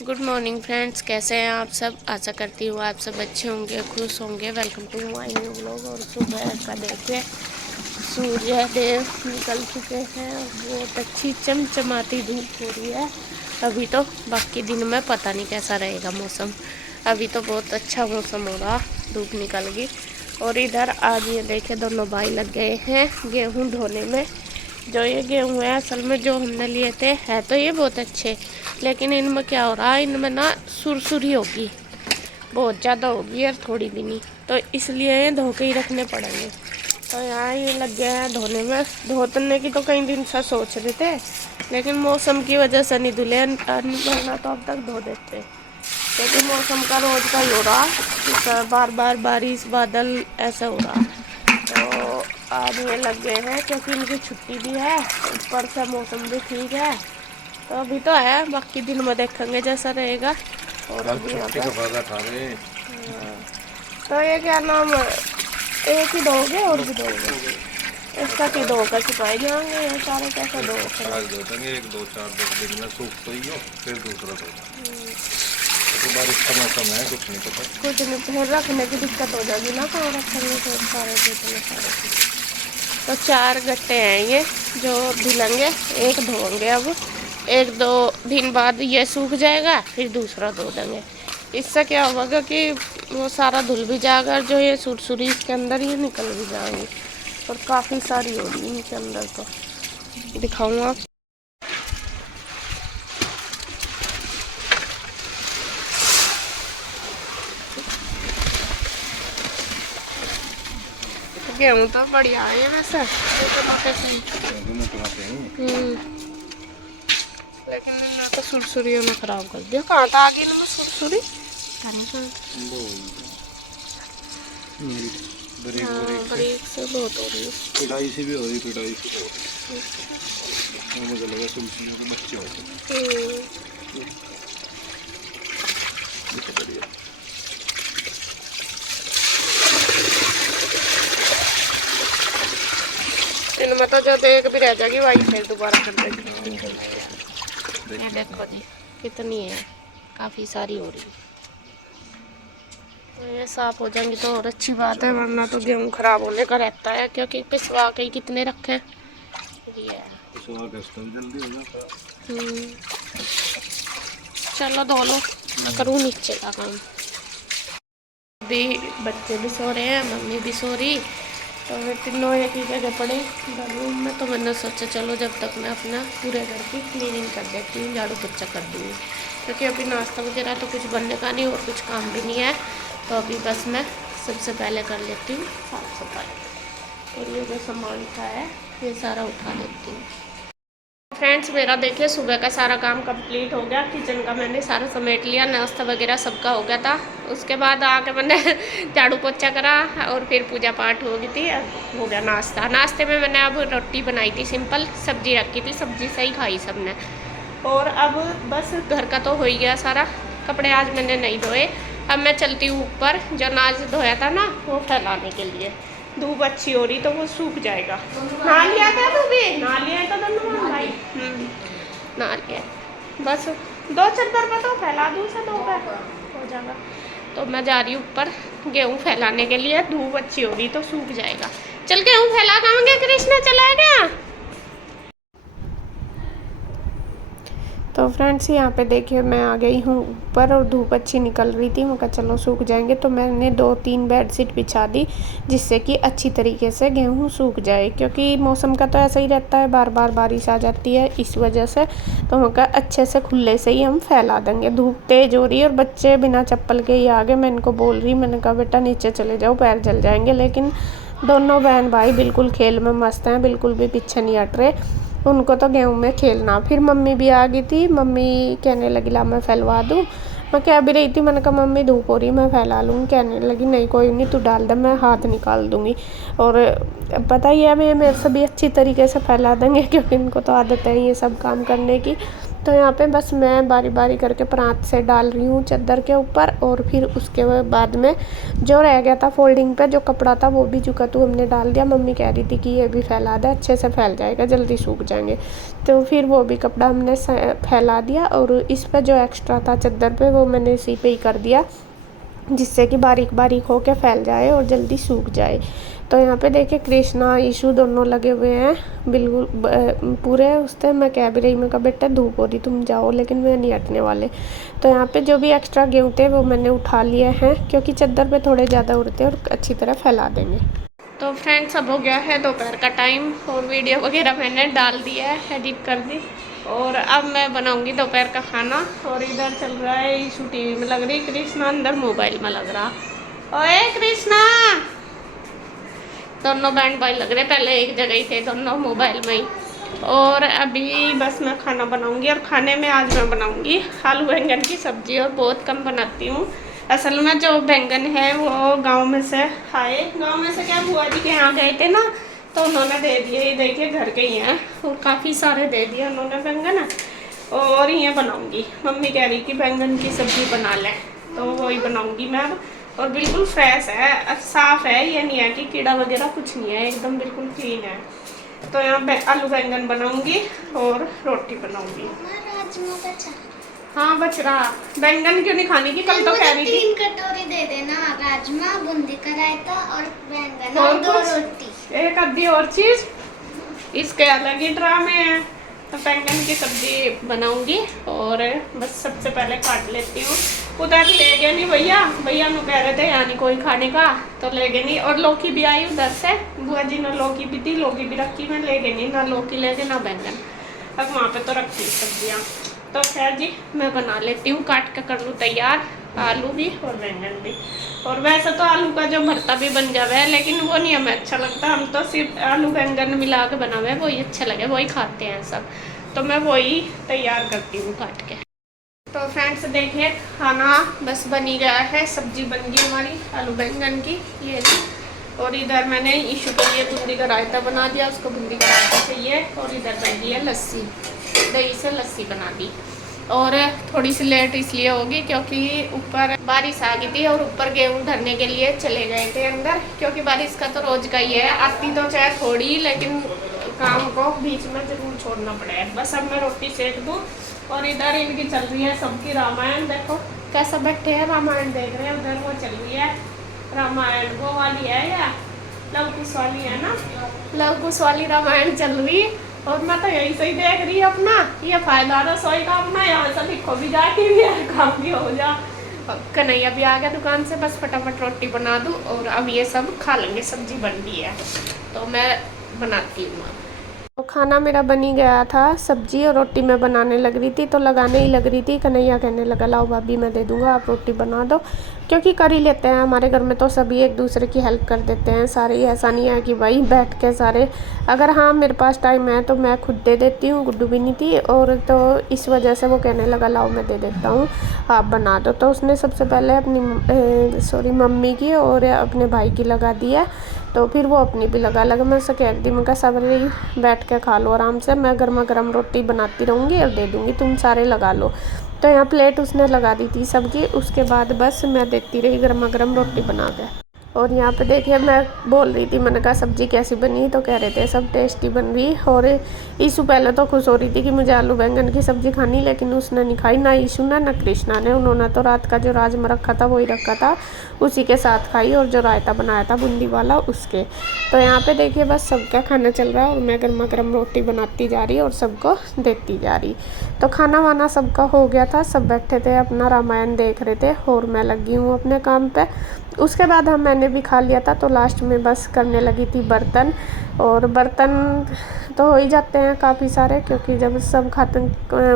Good morning friends, कैसे हैं आप सब। आशा करती हूँ आप सब अच्छे होंगे, खुश होंगे। Welcome to my new vlog. और सुबह का देखिए सूर्य देव निकल चुके हैं और बहुत अच्छी चमचमाती धूप हो रही है अभी तो। बाकी दिन में पता नहीं कैसा रहेगा मौसम। अभी तो बहुत अच्छा मौसम हो रहा, धूप निकल गई। और इधर आज ये देखे दोनों भाई लग गए हैं गेहूँ ढोने में। जो ये गेहूँ है असल में जो हमने लिए थे है तो ये बहुत अच्छे, लेकिन इनमें क्या हो रहा है, इनमें ना सुरसुरी होगी, बहुत ज़्यादा होगी और थोड़ी भी नहीं, तो इसलिए ये धो के ही रखने पड़ेंगे। तो यहाँ ये लग गया है धोने में। धोने की तो कई दिन से सोच रहे थे, लेकिन मौसम की वजह से नहीं धुले, वरना तो अब तक धो देते। क्योंकि मौसम का रोज का ही हो रहा, बार बार बारिश बादल ऐसा हो रहा। तो आज ये लग गए हैं क्योंकि इनकी छुट्टी भी है, ऊपर से मौसम भी ठीक है, तो अभी तो है। बाकी दिन में देखेंगे जैसा रहेगा। और अभी यहाँ पे तो ये क्या नाम, एक ही दोगे और भी दोगे? इसका की दो का सिपाही जाएंगे, ये सारे कैसे दो देंगे? एक दो चार दिन में सूख तो ही हो, फिर दूसरा तो बारिश का मौसम है, कुछ नहीं पता। कुछ नहीं, फिर रखने की दिक्कत हो जाएगी ना, कहाँ रखेंगे फिर सारे इतने सारे। तो 4 गट्टे हैं ये जो धुलेंगे, एक धोएंगे। अब 1-2 दिन बाद ये सूख जाएगा, फिर दूसरा धो देंगे। इससे क्या होगा कि वो सारा धुल भी जाएगा और जो ये सुरसुरी इसके अंदर ये निकल भी जाएंगी। और काफ़ी सारी होगी इनके अंदर, तो दिखाऊंगा। गेहूँ तो बढ़िया है वैसे, लेकिन इन्होंने तो सुरसुरी में खराब कर दिया। कहाँ था आगे इनमें सुरसुरी? बरीक से बहुत हो रही है, पिटाई से भी हो रही, पिटाई से हो रही। मुझे लगा सुरसुरी के बच्चे होते हैं। इनमें तो जब एक भी रह जाएगी वही फिर दोबारा कर देगी। ये देखो जी कितनी है, काफ़ी सारी हो रही है। तो ये साफ हो जाएंगी तो और अच्छी बात है, वरना तो गेहूँ खराब होने का रहता है। क्योंकि पिसवा के कितने रखे ये है। चलो धो लो, करूँ नीचे का काम। अभी बच्चे भी सो रहे हैं, मम्मी भी सो रही, तो वे तीनों एक ही जगह पड़े रूम में। तो मैंने सोचा चलो जब तक मैं अपना पूरे घर की क्लीनिंग कर देती हूँ, झाड़ू पोछा कर दूँगी। क्योंकि अभी नाश्ता वगैरह तो कुछ बनने का नहीं और कुछ काम भी नहीं है, तो अभी बस मैं सबसे पहले कर लेती हूँ साफ़ सफाई। और ये जो सामान था है ये सारा उठा लेती हूँ। फ्रेंड्स मेरा देखिए सुबह का सारा काम कंप्लीट हो गया। किचन का मैंने सारा समेट लिया, नाश्ता वगैरह सबका हो गया था। उसके बाद आके मैंने झाड़ू पोछा करा और फिर पूजा पाठ हो गई थी, हो गया नाश्ता। नाश्ते में मैंने अब रोटी बनाई थी, सिंपल सब्जी रखी थी, सब्जी से ही खाई सबने। और अब बस घर का तो हो ही गया सारा। कपड़े आज मैंने नहीं धोए। अब मैं चलती हूँ ऊपर, जो नाज धोया था ना वो फैलाने के लिए। धूप अच्छी हो रही तो वो सूख जाएगा। नहा लिया क्या तू भी? नहा लिया है तो धन्यवाद भाई। नहा लिया, बस 2 चद्दर पर तो फैला दूँ से 2 पे हो जाएगा। तो मैं जा रही हूँ ऊपर गेहूँ फैलाने के लिए। धूप अच्छी हो रही तो सूख जाएगा। चल गेहूँ फैला खाएंगे, कृष्णा चला गया। तो फ्रेंड्स यहाँ पे देखिए मैं आ गई हूँ ऊपर और धूप अच्छी निकल रही थी। मैं कहा चलो सूख जाएंगे, तो मैंने 2-3 बेडशीट बिछा दी जिससे कि अच्छी तरीके से गेहूँ सूख जाए। क्योंकि मौसम का तो ऐसा ही रहता है, बार बार बारिश आ जाती है इस वजह से। तो मैं कहा अच्छे से खुले से ही हम फैला देंगे। धूप तेज़ हो रही है और बच्चे बिना चप्पल के ही आ गए। मैं इनको बोल रही, मैंने कहा बेटा नीचे चले जाओ, पैर जल जाएंगे। लेकिन दोनों बहन भाई बिल्कुल खेल में मस्त हैं, बिल्कुल भी पीछे नहीं हट रहे। उनको तो गेहूँ में खेलना। फिर मम्मी भी आ गई थी, मम्मी कहने लगी ला मैं फैलवा दूँ। मैं कह भी रही थी, मैंने कहा मम्मी धूप हो रही मैं फैला लूँगी। कहने लगी नहीं कोई नहीं, तू डाल दे, मैं हाथ निकाल दूँगी। और पता ही है मैं मेरे से भी अच्छी तरीके से फैला देंगे, क्योंकि इनको तो आदत है ये सब काम करने की। तो यहाँ पे बस मैं बारी बारी करके परात से डाल रही हूँ चादर के ऊपर, और फिर उसके बाद में जो रह गया था फोल्डिंग पे जो कपड़ा था वो भी जुकातू हमने डाल दिया। मम्मी कह रही थी कि ये भी फैला दे, अच्छे से फैल जाएगा, जल्दी सूख जाएंगे। तो फिर वो भी कपड़ा हमने फैला दिया, और इस पर जो एक्स्ट्रा था चादर पे वो मैंने इसी पे ही कर दिया, जिससे कि बारीक बारीक होके फैल जाए और जल्दी सूख जाए। तो यहाँ पे देखिए कृष्णा ईशू दोनों लगे हुए हैं बिल्कुल पूरे उससे। मैं कह भी रही, मैं कहा बेटा धूप हो रही तुम जाओ, लेकिन मैं नहीं हटने वाले। तो यहाँ पे जो भी एक्स्ट्रा गेहूँ थे वो मैंने उठा लिए हैं, क्योंकि चादर पे थोड़े ज़्यादा उड़ते हैं और अच्छी तरह फैला देंगे। तो फ्रेंड्स अब हो गया है दोपहर का टाइम, और वीडियो वगैरह मैंने डाल दिया है, एडिट कर दी, और अब मैं बनाऊंगी दोपहर का खाना। और इधर चल रहा है ईशू टीवी में लग रही, कृष्णा अंदर मोबाइल में लग रहा। ओए कृष्णा, दोनों बहन भाई लग रहे, पहले एक जगह ही थे दोनों मोबाइल में ही। और अभी बस मैं खाना बनाऊंगी, और खाने में आज मैं बनाऊंगी आलू बैंगन की सब्जी, और बहुत कम बनाती हूँ। असल में जो बैंगन है वो गांव में से आए, गांव में से क्या बुआ जी के यहाँ गए थे ना, तो उन्होंने दे दिए। ये देखिए घर के ही हैं, और काफ़ी सारे दे दिए उन्होंने बैंगन, और ये बनाऊंगी। मम्मी कह रही कि बैंगन की सब्जी बना लें, तो वही बनाऊंगी मैं अब। और बिल्कुल फ्रेश है, साफ़ है, ये नहीं है कि कीड़ा वगैरह कुछ नहीं है, एकदम बिल्कुल क्लीन है। तो यहाँ आलू बैंगन बनाऊंगी और रोटी बनाऊंगी। हाँ बच रहा, बैंगन क्यों नहीं खाने की? कल तो कह रही थी 3 कटोरी दे देना, राजमा, बूंदी का रायता और बैंगन और 2 रोटी। एक आधी और चीज, इसके अलग ही ड्रामे हैं। तो बैंगन की सब्जी बनाऊंगी, और बस सबसे पहले काट लेती हूँ। उधर ले गए नहीं भैया, भैया नु कह रहे थे यहाँ नहीं कोई खाने का, तो ले गए नहीं। और लौकी भी आई उधर से, बुआ जी ने लौकी भी दी, लौकी भी रखी, मैं ले गए नहीं, ना लौकी ले गए ना बैंगन। अब वहाँ पे तो रखी सब्जियाँ। तो खैर जी मैं बना लेती हूँ, काट के कर लूँ तैयार, आलू भी और बैंगन भी। और वैसे तो आलू का जो भरता भी बन जावे है, लेकिन वो नहीं हमें अच्छा लगता, हम तो सिर्फ आलू बैंगन मिला के बना हुआ है वही अच्छा लगे, वही खाते हैं सब। तो मैं वही तैयार करती हूँ काट के। तो फ्रेंड्स देखिए खाना बस बन ही गया है, सब्जी बन गई हमारी आलू बैंगन की, ये और इधर मैंने ईशू के लिए बूंदी का रायता बना दिया, उसको बूंदी का रायता चाहिए। और इधर बन गई है लस्सी, दही से लस्सी बना दी। और थोड़ी सी लेट इसलिए होगी क्योंकि ऊपर बारिश आ गई थी, और ऊपर गेहूँ धरने के लिए चले गए थे अंदर, क्योंकि बारिश का तो रोज का ही है, आती तो चाहे थोड़ी, लेकिन काम को बीच में जरूर छोड़ना पड़ेगा। बस अब मैं रोटी सेक दूँ, और इधर इनकी चल रही है सबकी रामायण, देखो कैसा बैठे हैं रामायण देख रहे हैं। उधर वो चल रही है रामायण, वो वाली है या लव कुश वाली है ना, लव कुश वाली रामायण चल रही, और मैं तो यही सही देख रही है अपना। ये फायदा रसोई का अपना, यहाँ से लिखो भी जाती भी है, काम भी हो जा। कन्हैया भी आ गया दुकान से, बस फटाफट रोटी बना दूँ, और अब ये सब खा लेंगे। सब्जी बन गई है तो मैं बनाती हूँ। तो खाना मेरा बन ही गया था, सब्जी और रोटी मैं बनाने लग रही थी, तो लगाने ही लग रही थी, कन्हैया कहने लगा लाओ भाभी मैं दे दूंगा, आप रोटी बना दो, क्योंकि कर ही लेते हैं हमारे घर में, तो सभी एक दूसरे की हेल्प कर देते हैं सारे। ऐसा नहीं है कि भाई बैठ के सारे, अगर हाँ मेरे पास टाइम है तो मैं खुद दे देती हूँ, गुड्डू भी नहीं थी, और तो इस वजह से वो कहने लगा लाओ मैं दे देता हूँ आप बना दो। तो उसने सबसे पहले अपनी मम्मी की और अपने भाई की लगा दी है, तो फिर वो अपनी भी लगा मैं उसे कह दी, मैं कहा सब रही बैठ के खा लो आराम से, मैं गर्मा गर्म रोटी बनाती रहूँगी और दे दूँगी, तुम सारे लगा लो। तो यहाँ प्लेट उसने लगा दी थी सबकी, उसके बाद बस मैं देती रही गर्मा गर्म रोटी बना के। और यहाँ पे देखिए मैं बोल रही थी, मैंने कहा सब्ज़ी कैसी बनी, तो कह रहे थे सब टेस्टी बन रही। और ईशू पहले तो खुश हो रही थी कि मुझे आलू बैंगन की सब्ज़ी खानी, लेकिन उसने नहीं खाई, ना ईशू ने ना कृष्णा ने। उन्होंने तो रात का जो राजमा रखा था वही रखा था, उसी के साथ खाई, और जो रायता बनाया था बूंदी वाला उसके। तो यहाँ पे देखिए बस सबका खाना चल रहा है, और मैं गर्मा गर्म रोटी बनाती जा रही और सबको देती जा रही। तो खाना वाना सबका हो गया था, सब बैठे थे अपना रामायण देख रहे थे, और मैं लगी हूँ अपने काम पे। उसके बाद मैंने भी खा लिया था, तो लास्ट में बस करने लगी थी बर्तन। और बर्तन तो हो ही जाते हैं काफ़ी सारे, क्योंकि जब सब खाते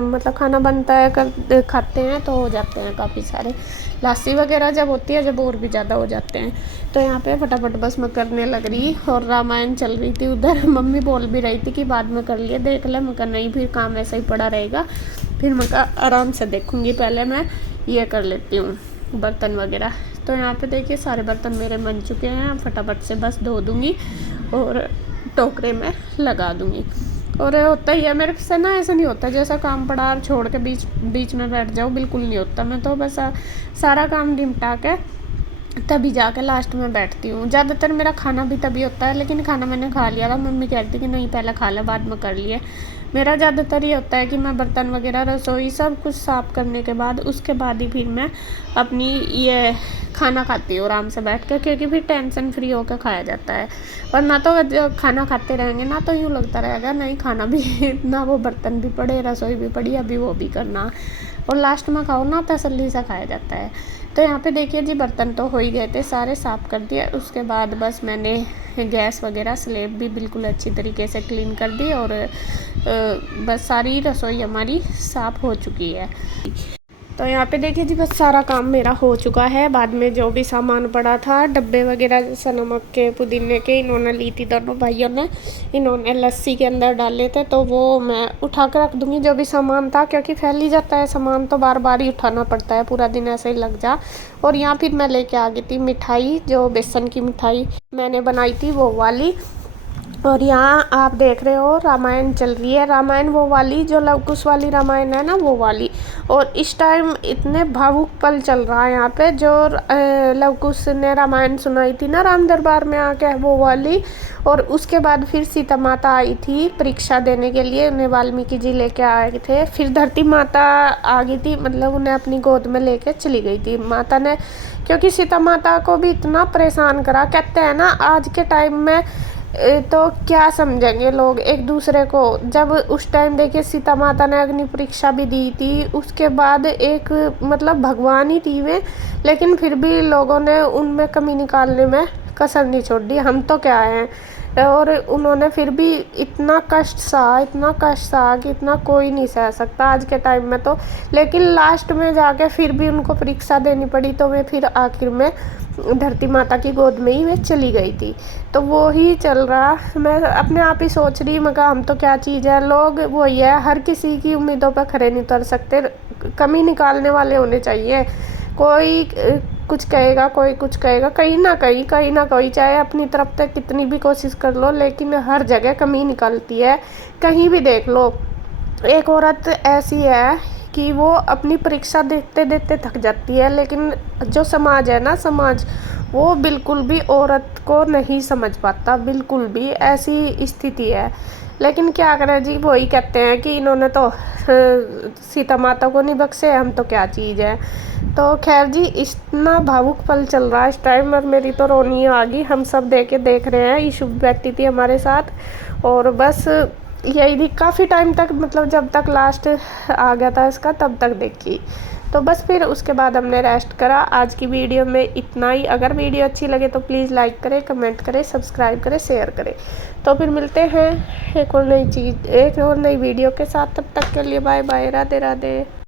मतलब खाना बनता है खाते हैं तो हो जाते हैं काफ़ी सारे। लासी वगैरह जब होती है जब और भी ज़्यादा हो जाते हैं। तो यहाँ पे फटाफट बस मैं करने लग रही, और रामायण चल रही थी उधर। मम्मी बोल भी रही थी कि बाद में कर लिए देख ले, मैं कहा नहीं फिर काम ऐसा ही पड़ा रहेगा, फिर मैं कहा आराम से देखूँगी, पहले मैं ये कर लेती हूँ बर्तन वगैरह। तो यहाँ पे देखिए सारे बर्तन मेरे बन चुके हैं, फटाफट से बस धो दूँगी और टोकरे में लगा दूँगी। और होता ही है मेरे से ना, ऐसा नहीं होता जैसा काम पड़ा और छोड़ के बीच में बैठ जाओ, बिल्कुल नहीं होता। मैं तो बस सारा काम निपटा के तभी जाके लास्ट में बैठती हूँ। ज़्यादातर मेरा खाना भी तभी होता है, लेकिन खाना मैंने खा लिया था, मम्मी कहती कि नहीं पहले खा ले बाद में कर लिए। मेरा ज़्यादातर ये होता है कि मैं बर्तन वगैरह रसोई सब कुछ साफ़ करने के बाद उसके बाद ही फिर मैं अपनी ये खाना खाती हूँ आराम से बैठ कर, क्योंकि फिर टेंशन फ्री होकर खाया जाता है। वरना तो जो खाना खाते रहेंगे ना तो यूँ लगता रहेगा नहीं खाना भी ना, वो बर्तन भी पड़े, रसोई भी पड़ी, अभी वो भी करना, और लास्ट में खाओ ना तसल्ली से खाया जाता है। तो यहाँ पे देखिए जी बर्तन तो हो ही गए थे, सारे साफ़ कर दिए। उसके बाद बस मैंने गैस वगैरह स्लेब भी बिल्कुल अच्छी तरीके से क्लीन कर दी, और बस सारी रसोई हमारी साफ़ हो चुकी है। तो यहाँ पे देखिए जी बस सारा काम मेरा हो चुका है। बाद में जो भी सामान पड़ा था, डब्बे वगैरह जैसे नमक के, पुदीने के, इन्होंने ली थी दोनों भाइयों ने, इन्होंने लस्सी के अंदर डाले थे, तो वो मैं उठा कर रख दूँगी जो भी सामान था, क्योंकि फैल ही जाता है सामान तो बार बार ही उठाना पड़ता है, पूरा दिन ऐसे ही लग जा। और यहाँ फिर मैं लेके आ गई थी मिठाई, जो बेसन की मिठाई मैंने बनाई थी वो वाली। और यहाँ आप देख रहे हो रामायण चल रही है, रामायण वो वाली जो लव कुश वाली रामायण है ना, वो वाली। और इस टाइम इतने भावुक पल चल रहा है यहाँ पे, जो लव कुश ने रामायण सुनाई थी ना राम दरबार में आके, वो वाली। और उसके बाद फिर सीता माता आई थी परीक्षा देने के लिए, उन्हें वाल्मीकि जी लेके आए थे। फिर धरती माता आ गई थी, मतलब उन्हें अपनी गोद में लेके चली गई थी माता ने, क्योंकि सीता माता को भी इतना परेशान करा। कहते हैं ना आज के टाइम में तो क्या समझेंगे लोग एक दूसरे को, जब उस टाइम देखिए सीता माता ने अग्नि परीक्षा भी दी थी, उसके बाद एक मतलब भगवान ही थी वे, लेकिन फिर भी लोगों ने उनमें कमी निकालने में कसर नहीं छोड़ दी। हम तो क्या हैं, और उन्होंने फिर भी इतना कष्ट सहा कि इतना कोई नहीं सह सकता आज के टाइम में तो। लेकिन लास्ट में जाके फिर भी उनको परीक्षा देनी पड़ी, तो वे फिर आखिर में धरती माता की गोद में ही वे चली गई थी। तो वो ही चल रहा, मैं अपने आप ही सोच रही, मैं कहा हम तो क्या चीज़ है, लोग वही है, हर किसी की उम्मीदों पर खरे नहीं उतर सकते, कमी निकालने वाले होने चाहिए। कोई कुछ कहेगा, कोई कुछ कहेगा, कहीं ना कहीं चाहे अपनी तरफ से कितनी भी कोशिश कर लो, लेकिन हर जगह कमी निकलती है। कहीं भी देख लो, एक औरत ऐसी है कि वो अपनी परीक्षा देते देते थक जाती है, लेकिन जो समाज है ना, समाज वो बिल्कुल भी औरत को नहीं समझ पाता, बिल्कुल भी ऐसी स्थिति है। लेकिन क्या करें जी, वही कहते हैं कि इन्होंने तो सीता माता को नहीं बख्शे, हम तो क्या चीज़ है। तो खैर जी, इतना भावुक पल चल रहा है इस टाइम, और मेरी तो रोनी आ गई। हम सब देख रहे हैं, ईशु बैठी थी हमारे साथ, और बस यही थी काफ़ी टाइम तक, मतलब जब तक लास्ट आ गया था इसका तब तक देखी। तो बस फिर उसके बाद हमने रेस्ट करा। आज की वीडियो में इतना ही। अगर वीडियो अच्छी लगे तो प्लीज़ लाइक करें, कमेंट करें, सब्सक्राइब करें, शेयर करें। तो फिर मिलते हैं एक और नई वीडियो के साथ। तब तक के लिए बाय बाय, राधे राधे।